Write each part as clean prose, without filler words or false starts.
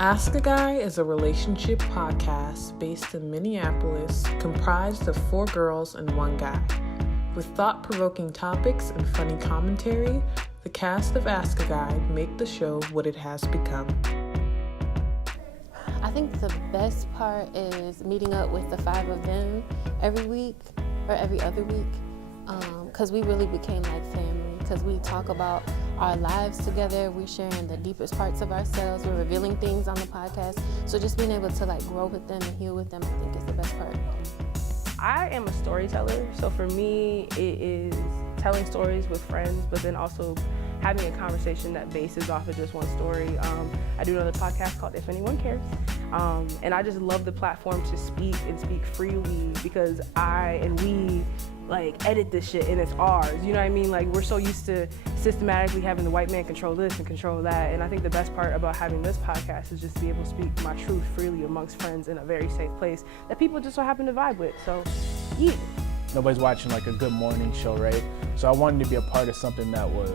Ask a Guy is a relationship podcast based in Minneapolis, comprised of 4 girls and 1 guy. With thought-provoking topics and funny commentary, the cast of Ask a Guy make the show what it has become. I think the best part is meeting up with the 5 of them every week or every other week, because we really became like family, because we talk about our lives together, we're sharing the deepest parts of ourselves, we're revealing things on the podcast, so just being able to like grow with them and heal with them, I think is the best part. I am a storyteller, so for me it is telling stories with friends, but then also having a conversation that bases off of just one story. I do another podcast called If Anyone Cares, and I just love the platform to speak and speak freely, because I and we like edit this shit and it's ours, you know what I mean? Like, we're so used to systematically having the white man control this and control that, and I think the best part about having this podcast is just to be able to speak my truth freely amongst friends in a very safe place that people just so happen to vibe with, so yeah. Nobody's watching like a Good Morning show, right? So I wanted to be a part of something that was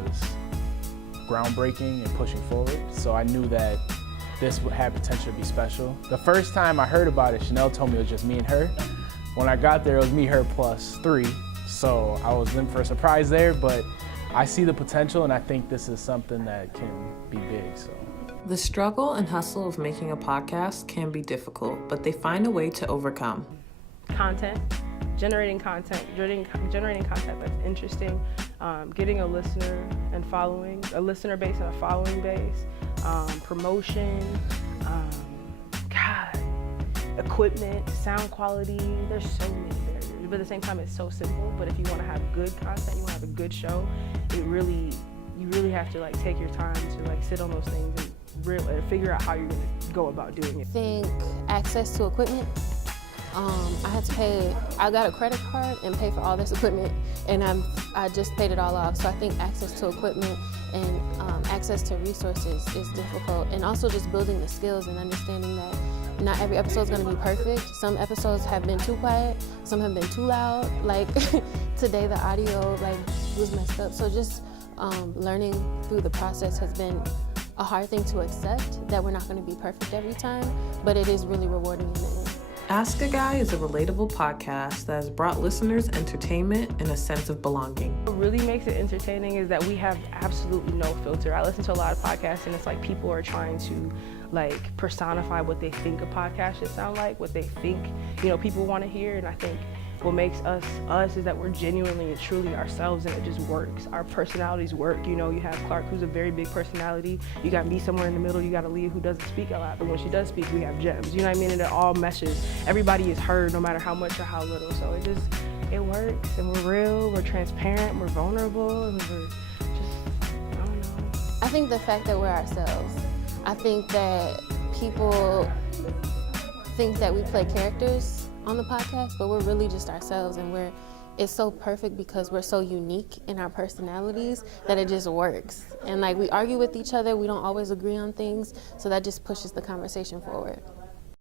groundbreaking and pushing forward, so I knew that this had potential to be special. The first time I heard about it, Chanel told me it was just me and her. When I got there, it was me, her, plus 3, so I was in for a surprise there, but I see the potential, and I think this is something that can be big, so. The struggle and hustle of making a podcast can be difficult, but they find a way to overcome. Generating content that's interesting, getting a listener and following, a listener base and a following base, promotion, equipment, sound quality. There's so many barriers, but at the same time it's so simple. But if you want to have good content, you want to have a good show, you really have to like take your time to like sit on those things and figure out how you're going to go about doing it. I think access to equipment. I got a credit card and paid for all this equipment, and I just paid it all off. So I think access to equipment and access to resources is difficult, and also just building the skills and understanding that not every episode is going to be perfect. Some episodes have been too quiet, some have been too loud. Like today, the audio was messed up. So just learning through the process has been a hard thing to accept, that we're not going to be perfect every time, but it is really rewarding in the end. Ask a Guy is a relatable podcast that has brought listeners entertainment and a sense of belonging. What really makes it entertaining is that we have absolutely no filter. I listen to a lot of podcasts, and it's like people are trying to like personify what they think a podcast should sound like, what they think, people want to hear, and I think what makes us is that we're genuinely and truly ourselves, and it just works. Our personalities work. You have Clark, who's a very big personality. You got me somewhere in the middle. You got Aaliyah, who doesn't speak a lot, but when she does speak, we have gems. You know what I mean? And it all meshes. Everybody is heard, no matter how much or how little. So it works, and we're real, we're transparent, we're vulnerable, and we're just, I don't know. I think the fact that we're ourselves. I think that people think that we play characters on the podcast, but we're really just ourselves, and it's so perfect because we're so unique in our personalities that it just works. And we argue with each other, we don't always agree on things, so that just pushes the conversation forward.